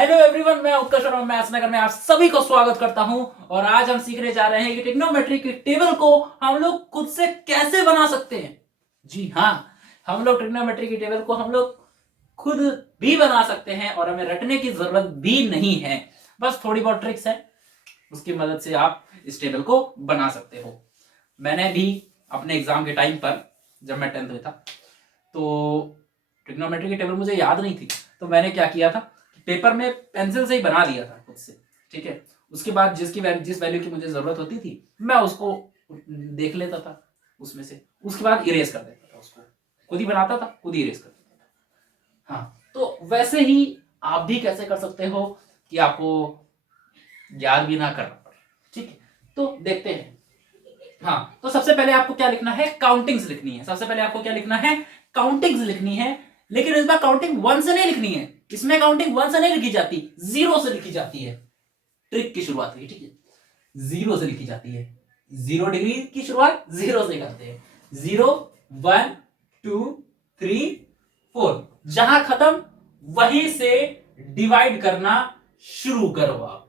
Hello everyone, मैं उत्कर्ष और maths नगर में आप सभी को स्वागत करता हूं। और आज हम सीखने जा रहे हैं कि ट्रिग्नोमेट्री की टेबल को हम लोग खुद से कैसे बना सकते हैं। जी हाँ, हम लोग ट्रिग्नोमेट्री की टेबल को हम लोग खुद भी बना सकते हैं और हमें रटने की जरूरत भी नहीं है। बस थोड़ी बहुत ट्रिक्स है, उसकी मदद से आप इस टेबल को बना सकते हो। मैंने भी अपने एग्जाम के टाइम पर, जब मैं 10th में था, तो ट्रिग्नोमेट्री की टेबल मुझे याद नहीं थी, तो मैंने क्या किया था, पेपर में पेंसिल से ही बना लिया था खुद से। ठीक है, उसके बाद जिस वैल्यू की मुझे जरूरत होती थी मैं उसको देख लेता था उसमें से, उसके बाद इरेज कर देता था उसको। खुद ही बनाता था, खुद ही इरेज कर देता था। हाँ, तो वैसे ही आप भी कैसे कर सकते हो कि आपको याद भी ना करना पड़े। ठीक है, तो देखते हैं। हाँ, तो सबसे पहले आपको क्या लिखना है, काउंटिंग्स लिखनी है। सबसे पहले आपको क्या लिखना है, काउंटिंग्स लिखनी है। लेकिन इस बार काउंटिंग 1 से नहीं लिखनी है, इसमें काउंटिंग 1 से नहीं लिखी जाती, 0 से लिखी जाती है। ट्रिक की शुरुआत हुई, ठीक है, 0 से लिखी जाती है। 0 डिग्री की शुरुआत 0 से करते हैं। 0 1 2 3 4, जहां खत्म वहीं से डिवाइड करना शुरू करो। आप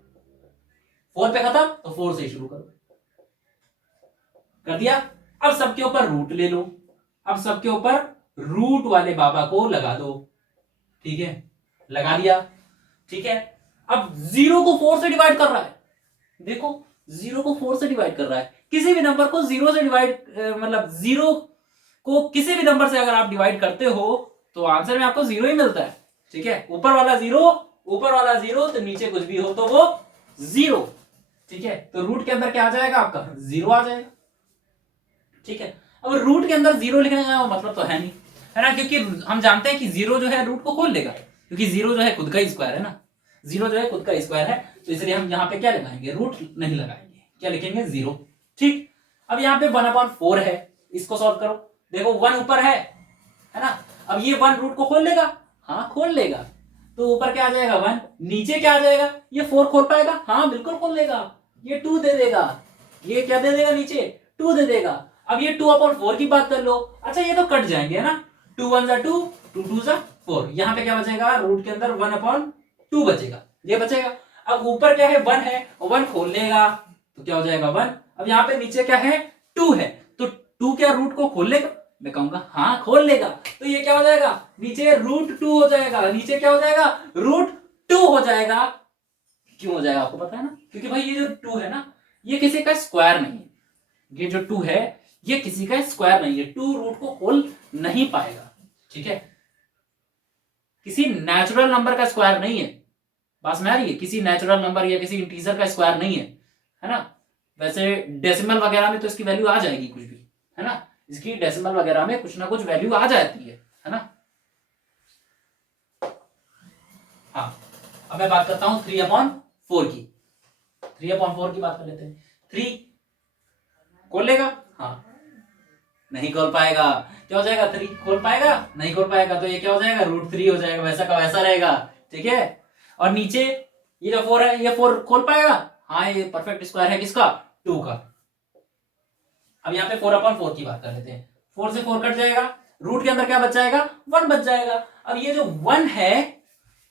4 पे खत्म तो 4 से शुरू करो। कर दिया। अब सबके ऊपर रूट ले लो, अब सबके ऊपर रूट वाले बाबा को लगा दो। ठीक है, लगा दिया। ठीक है, अब 0 को 4 से डिवाइड कर रहा है। देखो, 0 को 4 से डिवाइड कर रहा है। किसी भी नंबर को 0 से डिवाइड, मतलब 0 को किसी भी नंबर से अगर आप डिवाइड करते हो तो आंसर में आपको 0 ही मिलता है। ठीक है, ऊपर वाला 0 तो नीचे कुछ भी हो तो वो 0। ठीक है, तो रूट के अंदर क्या आ जाएगा, आपका 0 आ जाएगा। ठीक है, अब रूट के अंदर 0 लिखने का मतलब तो है नहीं, है ना, क्योंकि हम जानते हैं कि 0 जो है रूट को खोल लेगा, क्योंकि 0 जो है खुद का ही स्क्वायर है ना। 0 जो है खुद का स्क्वायर है, तो इसलिए हम यहाँ पे क्या लगाएंगे, रूट नहीं लगाएंगे, क्या लिखेंगे, 0। ठीक, अब यहाँ पे 1/4 है, इसको सॉल्व करो। देखो 1 ऊपर है ना, अब ये 1 रूट को खोल लेगा, हाँ खोल लेगा, तो ऊपर क्या आ जाएगा 1, नीचे क्या आ जाएगा, ये 4 खोल पाएगा, हाँ बिल्कुल खोल लेगा, ये 2 दे देगा, ये क्या दे देगा, नीचे 2 दे देगा। अब ये 2/4 की बात कर लो, अच्छा ये तो कट जाएंगे, है ना, 2 1 जा 2, 2 2 जा 4, यहाँ पे क्या बचेगा, रूट के अंदर 1/2 बचेगा, ये बचेगा। अब ऊपर क्या है, 1 है, 1 खोल लेगा तो क्या हो जाएगा 1। अब यहाँ पे नीचे क्या है, 2 है, तो 2 क्या रूट को खोल लेगा, मैं कहूंगा हाँ खोल लेगा, तो ये क्या हो जाएगा, नीचे √2 हो जाएगा, नीचे क्या हो जाएगा, √2 हो जाएगा। क्यों हो जाएगा आपको पता है ना, क्योंकि भाई ये जो 2 है ना, ये किसी का स्क्वायर नहीं है। ये जो 2 है ये किसी का स्क्वायर नहीं है, 2 रूट को खोल नहीं पाएगा। ठीक है, किसी नेचुरल नंबर का स्क्वायर नहीं है, बात में आ रही है, किसी नेचुरल नंबर या किसी इंटीजर का स्क्वायर नहीं है ना। वैसे डेसिमल वगैरह में तो इसकी वैल्यू आ जाएगी कुछ भी, है ना, इसकी डेसिमल वगैरह में कुछ ना कुछ वैल्यू आ जाती है ना। हाँ, अब मैं बात करता हूं 3/4 की। 3/4 की बात कर लेते हैं। 3 खोल लेगा, हाँ नहीं खोल पाएगा, क्या हो जाएगा, 3 खोल पाएगा, नहीं खोल पाएगा, तो ये क्या हो जाएगा, √3 हो जाएगा, वैसा का वैसा रहेगा। ठीक है, और नीचे ये जो 4 है, ये 4 खोल पाएगा, हाँ ये परफेक्ट स्क्वायर है किसका, 2 का। अब यहाँ पे 4/4 की बात कर लेते हैं। 4 से 4 कट जाएगा, रूट के अंदर क्या बच जाएगा, 1 बच जाएगा। अब ये जो 1 है,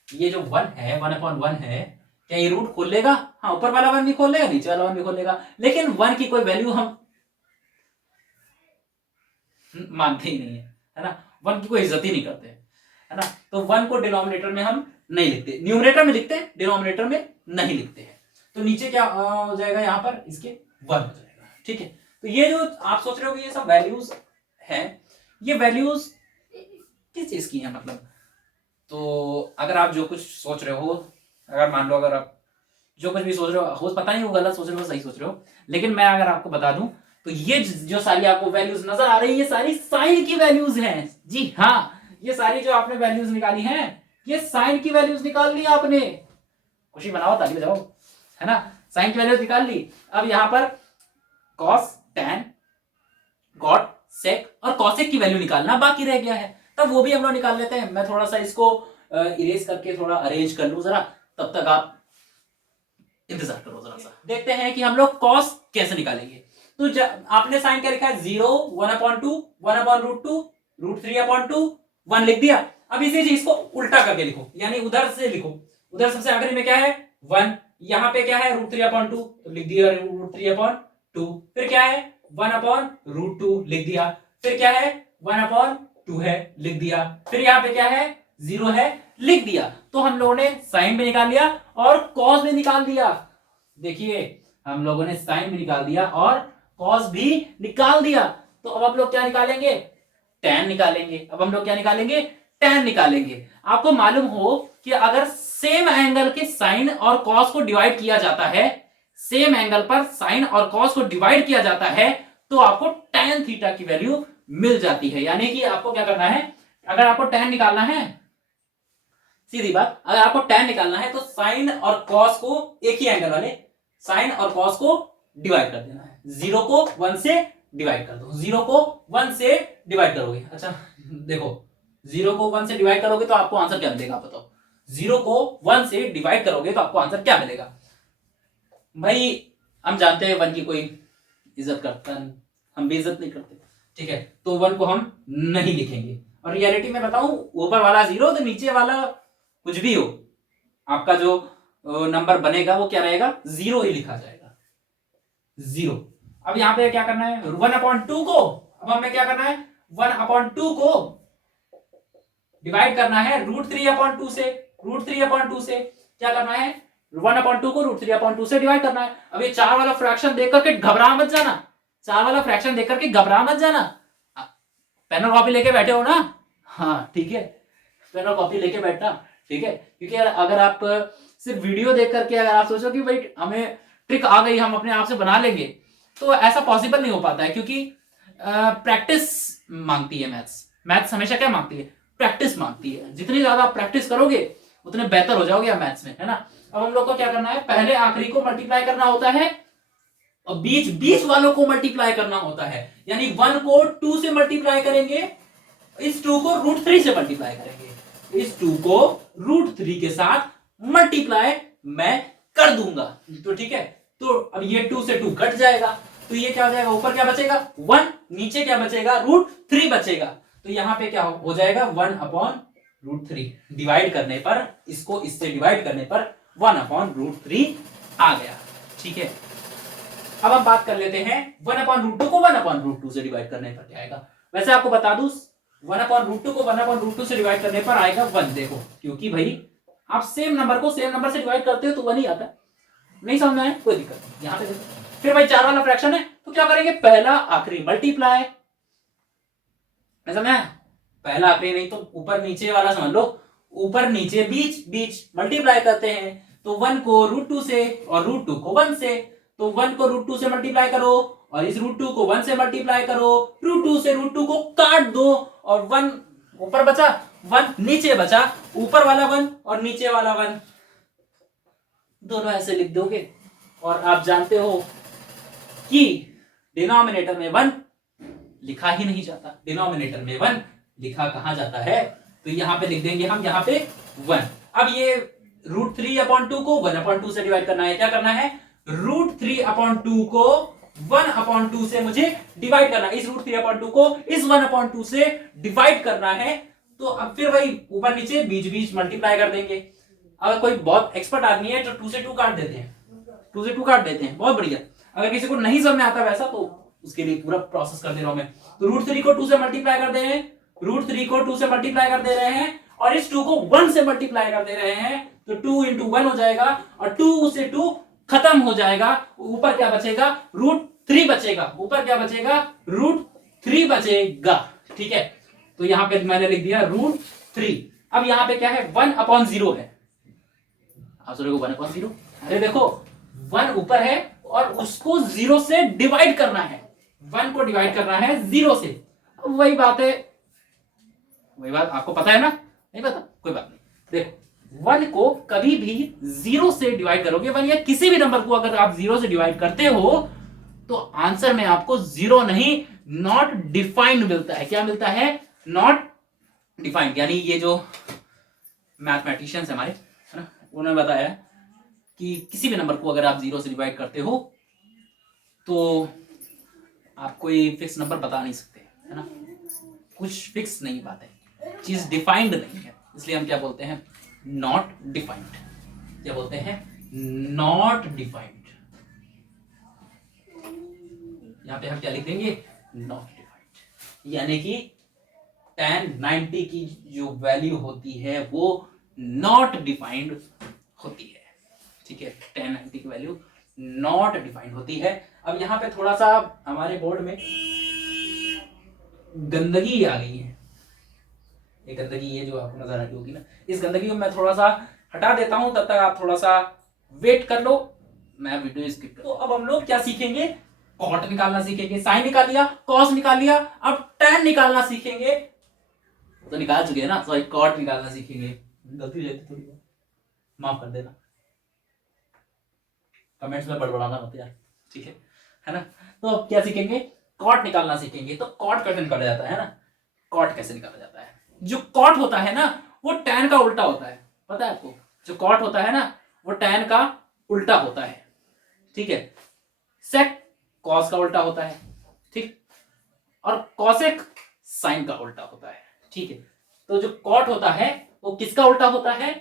ये जो 1 है, 1/1 है, क्या ये रूट खोल लेगा, हाँ ऊपर वाला 1 भी खोल लेगा, नीचे वाला 1 भी खोल लेगा, लेकिन 1 की कोई वैल्यू हम मानते ही नहीं है ना, 1 की कोई इज्जत ही नहीं करते, है ना। तो 1 को डिनोमिनेटर में हम नहीं लिखते, न्यूमरेटर में लिखते हैं, डिनोमिनेटर में नहीं लिखते हैं। तो नीचे क्या हो जाएगा, यहां पर इसके 1 हो जाएगा। ठीक है, तो ये जो आप सोच रहे हो कि ये सब वैल्यूज है, ये वैल्यूज किस चीज की है, मतलब, तो अगर आप जो कुछ सोच रहे हो, अगर मान लो अगर आप जो कुछ भी सोच रहे हो पता नहीं वो गलत सोच रहे हो सही सोच रहे हो, लेकिन मैं अगर आपको बता दूं तो ये जो सारी आपको वैल्यूज नजर आ रही है, ये सारी साइन की वैल्यूज हैं। जी हाँ, ये सारी जो आपने वैल्यूज निकाली हैं, ये साइन की वैल्यूज निकाल ली आपने। खुशी मनाओ, ताली बजाओ, है ना, साइन की वैल्यूज निकाल ली। अब यहां पर कॉस, टैन, गॉट, सेक और कॉसेक की वैल्यू निकालना बाकी रह गया है, तब वो भी हम लोग निकाल लेते हैं। मैं थोड़ा सा इसको इरेज करके थोड़ा अरेंज कर लूं जरा, तब तक आप इंतजार करो जरा सा, देखते हैं कि हम लोग कॉस कैसे निकालेंगे। तो आपने साइन क्या लिखा है, 0 1/2 1/√2 √3/2 1 लिख दिया। अब इसी चीज को उल्टा करके लिखो, यानी उधर से लिखो, उधर सबसे आखिरी में क्या है 1, यहाँ पे क्या है √3/2 तो लिख दिया √3/2, फिर क्या है 1/√2 लिख दिया, फिर क्या है 1/2 है लिख दिया, फिर यहाँ पे क्या है 0 है लिख दिया। तो हम लोगों ने साइन भी निकाल लिया और कॉस भी निकाल दिया। देखिए हम लोगों ने साइन भी निकाल दिया और कॉस भी निकाल दिया। तो अब हम लोग क्या निकालेंगे, tan निकालेंगे। अब हम लोग क्या निकालेंगे, tan निकालेंगे। आपको मालूम हो कि अगर सेम एंगल के साइन और कॉस को डिवाइड किया जाता है, सेम एंगल पर साइन और कॉस को डिवाइड किया जाता है तो आपको tan थीटा की वैल्यू मिल जाती है। यानी कि आपको क्या करना है, अगर आपको tan निकालना है, सीधी बात, अगर आपको tan निकालना है तो साइन और कॉस को एक ही एंगल वाले साइन और कॉस को डिवाइड कर देना है। 0 को 1 से डिवाइड कर दो, 0 को 1 से डिवाइड करोगे। अच्छा देखो 0 को 1 से डिवाइड करोगे तो आपको आंसर क्या मिलेगा बताओ, 0 को 1 से डिवाइड करोगे तो आपको आंसर क्या मिलेगा। भाई हम जानते हैं 1 की कोई इज्जत करता है, हम भी इज्जत नहीं करते, ठीक है, तो 1 को हम नहीं लिखेंगे। और रियलिटी में बताऊं, ऊपर वाला 0 तो नीचे वाला कुछ भी हो, आपका जो नंबर बनेगा वो क्या रहेगा, 0 ही लिखा जाएगा, 0। अब यहां पे क्या करना है 1/2 को, अब हमें क्या करना है 1/2 को डिवाइड करना है √3/2 से, √3/2 से क्या करना है 1/2 को √3/2 से डिवाइड करना है। अब ये 4 वाला फ्रैक्शन देख करके घबरा मत जाना, 4 वाला फ्रैक्शन देख करके घबरा मत जाना। पेन और कॉपी लेके बैठे हो ना, हाँ ठीक है, पेन और कॉपी लेके बैठना, ठीक है, क्योंकि अगर आप सिर्फ वीडियो देख करके अगर आप सोचो कि भाई हमें ट्रिक आ गई हम अपने आप से बना लेंगे, तो ऐसा पॉसिबल नहीं हो पाता है, क्योंकि प्रैक्टिस मांगती है मैथ्स हमेशा क्या मांगती है, प्रैक्टिस मांगती है। जितनी ज्यादा आप प्रैक्टिस करोगे उतने बेहतर हो जाओगे आप मैथ्स में, है ना। अब हम लोग को क्या करना है, पहले आखिरी को मल्टीप्लाई करना होता है और बीच वालों को मल्टीप्लाई करना होता है। यानी 1 को 2 से मल्टीप्लाई करेंगे, इस 2 को √3 से मल्टीप्लाई करेंगे, इस 2 को √3 के साथ मल्टीप्लाई मैं कर दूंगा, तो ठीक है। तो अब ये 2 से 2 कट जाएगा, तो ये क्या हो जाएगा, ऊपर क्या बचेगा 1, नीचे क्या बचेगा √3 बचेगा। तो यहां पे क्या हो जाएगा 1/√3, डिवाइड करने पर, इसको इससे डिवाइड करने पर 1/√3 आ गया, ठीक है। अब हम बात कर लेते हैं 1/√2 को 1/√2 से डिवाइड करने पर क्या आएगा। वैसे आपको बता दूं 1/√2 को 1/√2 से डिवाइड करने पर आएगा 1, देखो क्योंकि भाई आप सेम नंबर को सेम नंबर से डिवाइड करते हो तो 1 ही आता है। नहीं समझ में आया कोई दिक्कत नहीं, यहां पे देखो। फिर भाई 4 वाला फ्रैक्शन है तो क्या करेंगे, पहला आखिरी मल्टीप्लाई, समझ में आया, पहला आखिरी नहीं तो ऊपर नीचे वाला समझ लो, ऊपर नीचे बीच मल्टीप्लाई करते हैं। तो 1 को √2 से और √2 को 1 से, तो 1 को √2 से मल्टीप्लाई करो और इस √2 को 1 से मल्टीप्लाई करो, √2 से √2 को काट दो और 1 ऊपर बचा 1 नीचे बचा, ऊपर वाला 1 और नीचे वाला 1 दोनों ऐसे लिख दोगे। और आप जानते हो कि डिनोमिनेटर में 1 लिखा ही नहीं जाता, डिनोमिनेटर में 1 लिखा कहां जाता है, तो यहां पे लिख देंगे हम यहां पे 1। अब ये √3/2 को 1/2 से डिवाइड करना है, क्या करना है √3/2 को 1/2 से मुझे डिवाइड करना है, इस √3/2 को इस 1/2 से डिवाइड करना है। तो अब फिर वही ऊपर नीचे बीच मल्टीप्लाई कर देंगे। अगर कोई बहुत एक्सपर्ट आदमी है तो 2 से 2 काट देते हैं, 2 से 2 काट देते हैं, बहुत बढ़िया। अगर किसी को नहीं समझ में आता वैसा तो उसके लिए पूरा प्रोसेस कर दे रहा हूं मैं। तो √3 को 2 से मल्टीप्लाई कर दे रहे हैं, √3 को 2 से मल्टीप्लाई कर दे रहे हैं और इस 2 को 1 से मल्टीप्लाई कर दे रहे हैं, तो 2 × 1 हो जाएगा और 2 से 2 खत्म हो जाएगा। ऊपर क्या बचेगा √3 बचेगा, ऊपर क्या बचेगा √3 बचेगा, ठीक है। तो यहां पे मैंने लिख दिया √3। अब यहां पे क्या है 1/0 है, आप सोचोगे 1/0, अरे देखो 1 ऊपर है और उसको 0 से डिवाइड करना है, 1 को डिवाइड करना है 0 से। वही बात है, वही बात आपको पता है ना, नहीं पता कोई बात नहीं। देखो 1 को कभी भी 0 से डिवाइड करोगे, 1 या किसी भी नंबर को अगर आप 0 से डिवाइड करते हो तो आंसर में आपको 0 नहीं नॉट डिफाइंड मिलता है। क्या मिलता है, नॉट डिफाइंड। यानी ये जो मैथमेटिशियंस हमारे, है ना, उन्होंने बताया कि किसी भी नंबर को अगर आप 0 से डिवाइड करते हो तो आप कोई फिक्स नंबर बता नहीं सकते, है ना, कुछ फिक्स नहीं बात है, चीज डिफाइंड नहीं है, इसलिए हम क्या बोलते हैं नॉट डिफाइंड। क्या बोलते हैं, नॉट डिफाइंड। यहां पे हम क्या लिख देंगे, नॉट डिफाइंड, यानी कि tan 90 की जो वैल्यू होती है वो नॉट डिफाइंड होती है। ठीक है, tan 90 की वैल्यू नॉट डिफाइंड होती है। अब यहां पे थोड़ा सा हमारे बोर्ड में गंदगी आ गई है, ये गंदगी ये जो आपको नजर आ रही होगी ना, इस गंदगी को मैं थोड़ा सा हटा देता हूं, तब तक आप थोड़ा सा वेट कर लो, मैं वीडियो स्किप कर। तो अब हम लोग क्या सीखेंगे, कॉट निकालना सीखेंगे। साइन निकाल लिया, कॉस निकाल लिया, अब tan निकालना सीखेंगे। तो निकाल चुके हैं ना, सॉरी कॉट निकालना सीखेंगे, गलती रहती थोड़ी बहुत, माफ कर देना, कमेंट्स में बड़बड़ाना मत यार, ठीक है ना। तो अब क्या सीखेंगे, कॉट निकालना सीखेंगे। तो कॉट कैसे निकाला जाता है ना, कॉट कैसे निकाला जाता है, जो कॉट होता है ना वो tan का उल्टा होता है, पता है आपको, जो कॉट होता है ना वो tan का उल्टा होता है, ठीक है। सेक कॉस का उल्टा होता है, ठीक, और कॉसेक साइन का उल्टा होता है, ठीक है। तो जो कॉट होता है वो किसका उल्टा होता है,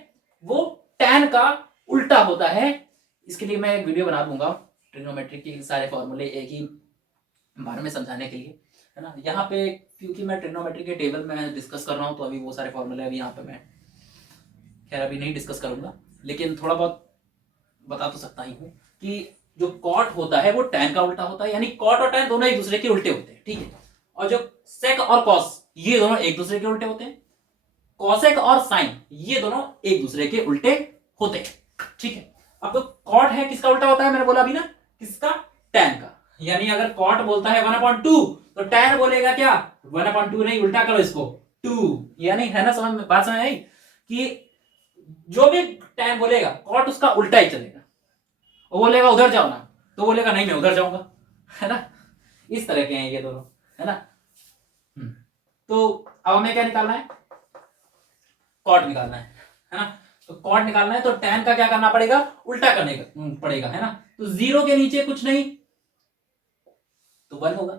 वो tan का उल्टा होता है। इसके लिए मैं एक वीडियो बना दूंगा, ट्रिग्नोमेट्री के सारे फॉर्मूले एक ही बारे में समझाने के लिए, है ना। यहाँ पे क्योंकि मैं ट्रिग्नोमेट्री के टेबल में डिस्कस कर रहा हूँ, तो अभी वो सारे फॉर्मूले अभी यहाँ पे मैं खैर अभी नहीं डिस्कस करूंगा, लेकिन थोड़ा बहुत बता तो सकता ही हूँ कि जो कॉट होता है वो tan का उल्टा होता है, यानी कॉट और tan दोनों एक दूसरे के उल्टे होते हैं, ठीक है। और जो सेक और कॉस ये दोनों एक दूसरे के उल्टे होते हैं, कॉसेक और साइन ये दोनों एक दूसरे के उल्टे होते हैं, ठीक है। अब तो कॉट है किसका उल्टा होता है, मैंने बोला अभी ना, किसका, tan का। यानी अगर कॉट बोलता है 1/2 तो tan बोलेगा क्या, 1/2 नहीं, उल्टा करो इसको 2, यानी है ना, समझ में बात समझ आई कि जो भी tan बोलेगा कॉट उसका उल्टा ही चलेगा। वो बोलेगा उधर जाओ ना, तो बोलेगा नहीं मैं उधर जाऊंगा, है ना। इस तरह के हैं ये दोनों, है ना। तो अब हमें क्या निकालना है, कॉट निकालना है ना। तो कॉट निकालना है तो tan का क्या करना पड़ेगा, उल्टा करने का पड़ेगा, है ना। तो 0 के नीचे कुछ नहीं तो 1 होगा।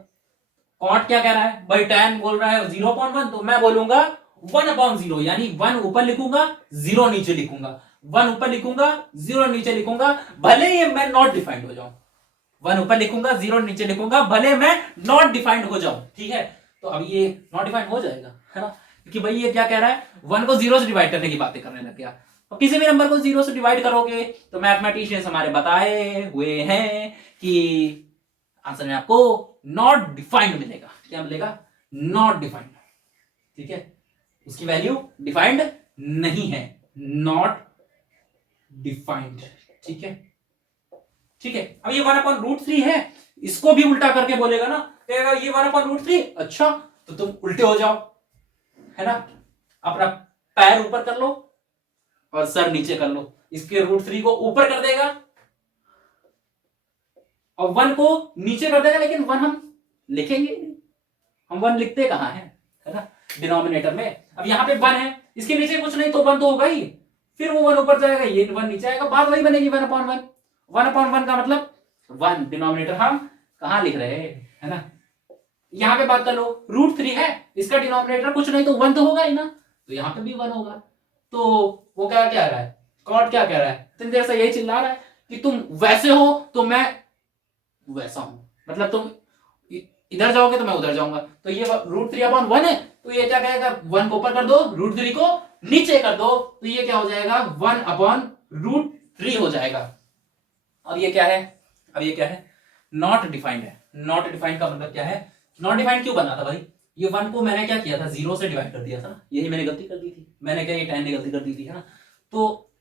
कॉट क्या कह रहा है भाई, tan बोल रहा है 0.1, तो मैं बोलूंगा 1/0, यानी 1 ऊपर लिखूंगा 0 नीचे लिखूंगा, 1 ऊपर लिखूंगा 0 नीचे लिखूंगा, भले ही मैं नॉट डिफाइंड हो जाऊं। 1 ऊपर लिखूंगा 0 नीचे लिखूंगा, भले मैं नॉट डिफाइंड हो जाऊं, ठीक है। तो अब ये नॉट डिफाइंड हो जाएगा, है ना, क्योंकि भाई ये क्या कह रहा है, 1 को 0 से डिवाइड करने की बातें करने लग गया। तो किसी भी नंबर को 0 से डिवाइड करोगे तो मैथमेटिशियंस हमारे बताए हुए हैं कि आंसर में आपको नॉट डिफाइंड मिलेगा। क्या मिलेगा, नॉट डिफाइंड, ठीक है। उसकी वैल्यू डिफाइंड नहीं है, नॉट डिफाइंड, ठीक है, ठीक है। अब ये 1/√3 है, इसको भी उल्टा करके बोलेगा ना, कहेगा ये 1/√3, अच्छा तो तुम उल्टे हो जाओ, है ना। अपना पैर ऊपर कर लो और सर नीचे कर लो, इसके √3 को ऊपर कर देगा और 1 को नीचे कर देगा, लेकिन 1 हम लिखेंगे नहीं, हम 1 लिखते कहां है ना, डिनोमिनेटर में। अब यहां पे 1 है, इसके नीचे कुछ नहीं तो 1 तो होगा ही, फिर वो 1 ऊपर जाएगा, ये 1 नीचे आएगा, बात वही बनेगी 1/1। 1/1 का मतलब 1, डिनोमिनेटर हम कहां लिख रहे हैं, है ना। यहां पे बात कर लो, √3 है, इसका डिनोमिनेटर कुछ नहीं तो 1 तो होगा ही ना, तो यहां पे भी 1 होगा। तो वो क्या कह रहा है, कॉट क्या कह रहा है, इतनी देर से यही चिल्ला रहा है कि तुम वैसे हो तो मैं वैसा हूं, मतलब तुम इधर जाओगे तो मैं उधर जाऊंगा। तो ये √3/1 है, तो ये क्या कहेगा, 1 को ऊपर कर दो, √3 को नीचे कर दो, तो ये क्या हो जाएगा, 1/√3 हो जाएगा। अब ये क्या है, अब ये क्या है, नॉट डिफाइंड है। नॉट डिफाइंड का मतलब क्या है, नॉट डिफाइंड क्यों बना था भाई, ये 1 को मैंने क्या किया था, 0 से डिवाइड कर दिया था, यही मैंने गलती कर दी थी, मैंने क्या, ये tan ने गलती कर दी थी, है ना। तो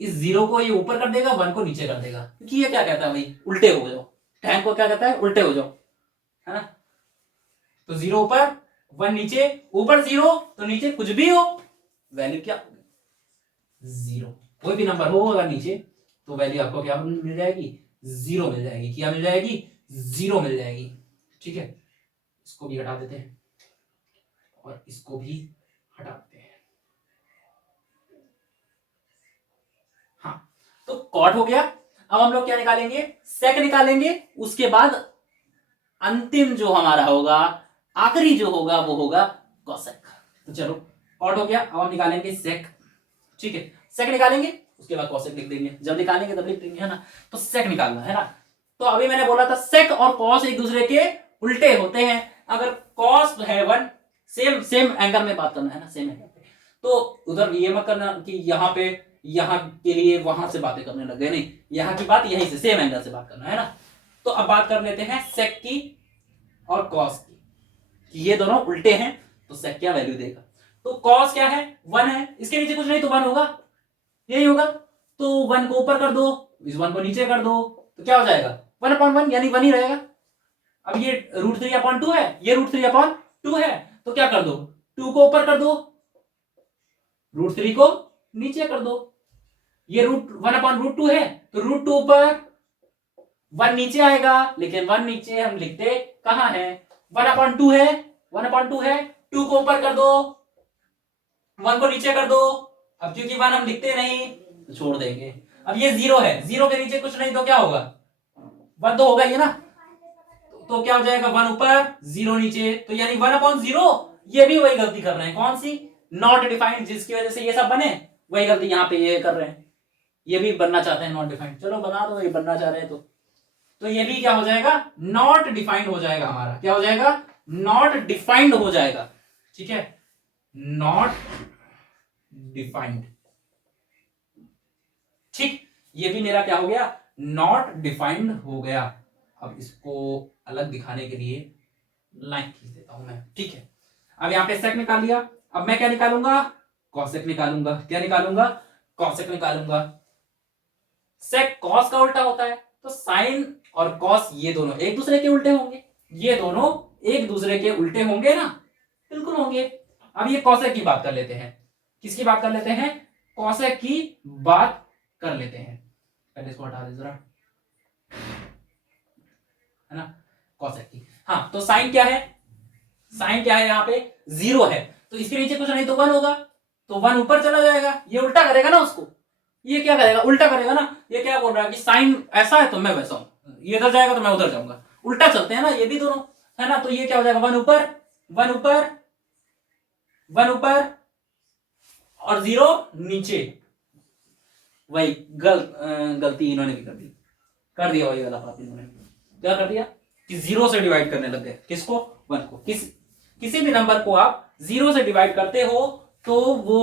इस 0 को ये ऊपर कर देगा, 1 को नीचे कर देगा, क्योंकि ये क्या कहता है भाई, उल्टे हो जाओ, tan को क्या कहता है, उल्टे हो जाओ, है ना। तो 0 ऊपर 1 नीचे, ऊपर 0 तो नीचे कुछ भी हो, वैल्यू क्या, 0, कोई भी नंबर हो अगर नीचे तो वैल्यू आपको क्या मिल जाएगी, 0 मिल जाएगी। क्या मिल जाएगी, 0 मिल जाएगी, ठीक है। इसको भी हटा देते हैं और इसको भी हटा देते हैं। हाँ, तो कॉट हो गया। अब हम लोग क्या निकालेंगे, सेक निकालेंगे, उसके बाद अंतिम जो हमारा होगा, आखिरी जो होगा वो होगा कॉसेक। तो चलो, कॉट हो गया, अब हम निकालेंगे सेक, ठीक है। सेक निकालेंगे, उसके बाद कॉसेक लिख देंगे, जब निकालेंगे तब लिख देंगे, है ना। तो सेक निकालना है ना। तो अभी मैंने बोला था सेक और कॉस एक दूसरे के उल्टे होते हैं। अगर कॉस है 1, सेम सेम एंगल में बात करना है ना, सेम एंगल पे, तो उधर ये मत करना कि यहाँ पे यहाँ के लिए वहां से बातें करने लग गए, नहीं, यहाँ की बात यहीं से सेम एंगल से बात करना है ना। तो अब बात कर लेते हैं सेक की और कॉस की, कि ये दोनों उल्टे हैं तो सेक क्या वैल्यू देगा। तो कॉस क्या है, 1 है, इसके नीचे कुछ नहीं तो 1 होगा, यही होगा। तो 1 को ऊपर कर दो, इस 1 को नीचे कर दो, तो क्या हो जाएगा 1/1, यानी 1 ही रहेगा। अब ये √3/2 है, ये √3/2 है, तो क्या कर दो, 2 को ऊपर कर दो, √3 को नीचे कर दो। ये √1/√2 है, तो √2 ऊपर, 1 नीचे आएगा, लेकिन 1 नीचे हम लिखते कहां है, 1/2 है, 1/2 है, 2 को ऊपर कर दो, 1 को नीचे कर दो। अब क्योंकि 1 हम लिखते नहीं तो छोड़ देंगे। अब ये 0 है, 0 के नीचे कुछ नहीं तो क्या होगा, 1 तो होगा ये ना। तो क्या हो जाएगा, 1 ऊपर 0 नीचे, तो यानी 1/0। ये भी वही गलती कर रहे हैं, कौन सी, नॉट डिफाइंड, जिसकी वजह से ये सब बने, वही गलती यहाँ पे ये कर रहे हैं। ये भी बनना चाहते हैं नॉट डिफाइंड, चलो बना दो, ये बनना चाह रहे हैं तो ये भी क्या हो जाएगा, नॉट डिफाइंड हो जाएगा हमारा, क्या हो जाएगा, नॉट डिफाइंड हो जाएगा, ठीक है, नॉट डिफाइंड, ठीक। ये भी मेरा क्या हो गया, नॉट डिफाइंड हो गया। अब इसको अलग दिखाने के लिए लाइन खींच देता हूं मैं, ठीक है। अब यहां पे सेक निकाल लिया, अब मैं क्या निकालूंगा, कॉसेक निकालूंगा, क्या निकालूंगा, कॉसेक निकालूंगा। सेक कॉस का उल्टा होता है, तो साइन और कॉस ये दोनों एक दूसरे के उल्टे होंगे, ये दोनों एक दूसरे के उल्टे होंगे ना, बिल्कुल होंगे। अब ये कॉसेक की बात कर लेते हैं, किसकी बात कर लेते हैं, कॉसेक की बात कर लेते हैं। पहले इसको हटा दे जरा, है ना, कॉसेक की। हाँ, तो साइन क्या है, साइन क्या है, यहाँ पे 0 है, तो इसके नीचे कुछ नहीं तो 1 होगा, तो 1 ऊपर चला जाएगा, ये उल्टा करेगा ना उसको, ये क्या करेगा, उल्टा करेगा ना। ये क्या बोल रहा है कि साइन ऐसा है तो मैं वैसा हूं, ये इधर जाएगा तो मैं उधर जाऊंगा, उल्टा चलते हैं ना ये भी दोनों, है ना। तो ये क्या हो जाएगा, 1 ऊपर 1 ऊपर 1 ऊपर और 0 नीचे। वही गलती इन्होंने भी कर दिया वही वाला बात, इन्होंने क्या कर दिया कि 0 से डिवाइड करने लग गए, किसको, 1 को। किसी भी नंबर को आप 0 से डिवाइड करते हो तो वो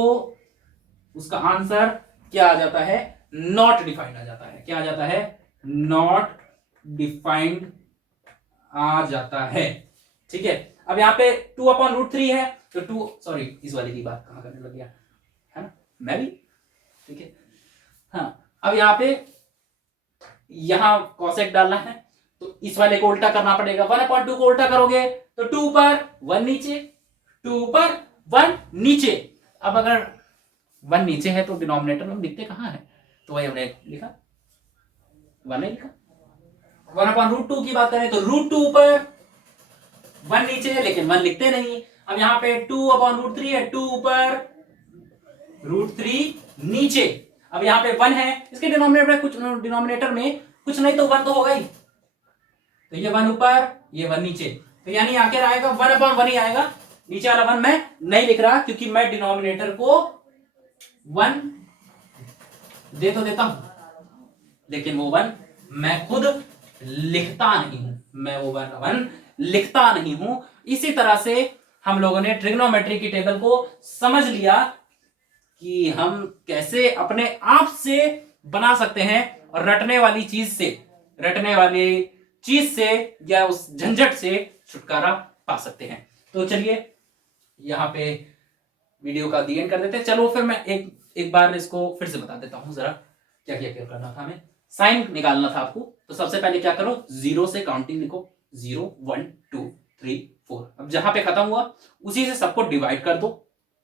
उसका आंसर क्या आ जाता है, नॉट डिफाइंड आ जाता है, क्या आ जाता है, नॉट डिफाइंड आ जाता है, ठीक है। अब यहाँ पे 2/√3 है, तो 2, सॉरी इस वाले की बात कहां करने लग गया, है ना, मैं भी, ठीक है। हाँ, अब यहाँ पे यहां कॉसेक डालना है, तो इस वाले को उल्टा करना पड़ेगा, 1/2 को उल्टा करोगे तो 2 ऊपर 1 नीचे, 2 ऊपर 1 नीचे। अब अगर 1 नीचे है तो डिनोमिनेटर में लिखते कहां है, तो वही हमने लिखा, 1 नहीं लिखा। 1/√2 की बात करें तो √2 ऊपर 1 नीचे है, लेकिन 1 लिखते नहीं। अब यहाँ पे 2/√3 है, 2 ऊपर √3 नीचे। अब यहाँ पे 1 है, इसके डिनोमिनेटर में कुछ नहीं तो 1 तो होगा ही, तो ये 1 ऊपर ये 1 नीचे, तो यानी आखिर आएगा 1/1 ही आएगा। नीचे वाला 1 मैं नहीं लिख रहा क्योंकि मैं डिनोमिनेटर को 1 दे तो देता हूं, लेकिन वो 1 मैं खुद लिखता नहीं हूं, मैं वो 1 लिखता नहीं हूं। इसी तरह से हम लोगों ने ट्रिग्नोमेट्री की टेबल को समझ लिया कि हम कैसे अपने आप से बना सकते हैं और रटने वाली चीज से या उस झंझट से छुटकारा पा सकते हैं। तो चलिए यहां पे वीडियो का दी एंड कर देते हैं। चलो फिर मैं एक बार इसको फिर से बता देता हूं जरा क्या क्या क्या करना था। हमें साइन निकालना था आपको, तो सबसे पहले क्या करो, 0 से काउंटिंग लिखो, 0 1 2 3 4। अब जहां पे खत्म हुआ उसी से सबको डिवाइड कर दो,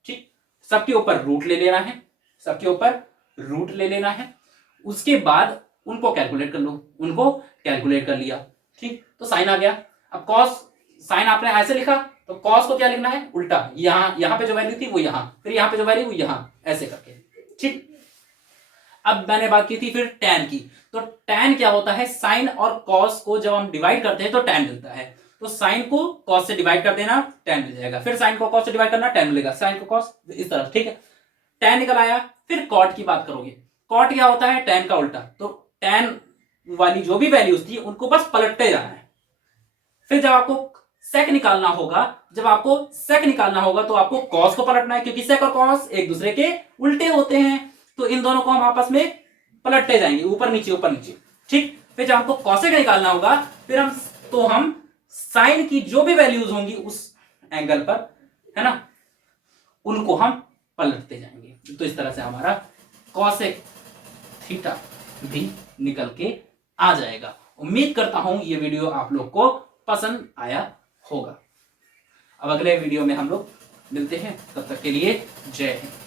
ठीक। सबके ऊपर रूट ले लेना है, सबके ऊपर रूट ले लेना है। उसके बाद उनको कैलकुलेट कर लो, उनको कैलकुलेट कर लिया, ठीक। तो साइन आ गया। अब कॉस, साइन आपने ऐसे लिखा तो कॉस को क्या लिखना है, उल्टा, यहां पे जो वैल्यू थी वो यहां, फिर यहां पे जो वैल्यू वो यहां, ऐसे करके, ठीक। अब मैंने बात की थी फिर टैन की, तो टैन क्या होता है, साइन और कॉस को जब हम डिवाइड करते हैं तो टैन मिलता है। तो साइन को कॉस से डिवाइड कर देना, टैन मिल जाएगा, फिर साइन को कॉस से डिवाइड करना, टैन मिलेगा, साइन को कॉस, इस तरह, ठीक है। टैन निकल आया। फिर कॉट की बात करोगे कॉट क्या होता है, tan का उल्टा। तो tan वाली जो भी वैल्यूज थी उनको बस पलटते जाना है। फिर जब आपको सेक निकालना होगा, तो आपको कॉस को पलटना है, क्योंकि सेक और कॉस एक दूसरे के उल्टे होते हैं। तो इन दोनों को हम आपस में पलटते जाएंगे, ऊपर नीचे। ठीक। फिर जब हमको कॉसेक निकालना होगा, फिर हम साइन की जो भी वैल्यूज होंगी उस एंगल पर, है ना, उनको हम पलटते जाएंगे। तो इस तरह से हमारा कॉसेक थीटा भी निकल के आ जाएगा। उम्मीद करता हूं ये वीडियो आप लोग को पसंद आया होगा। अब अगले वीडियो में हम लोग मिलते हैं, तब तक के लिए जय हिंद।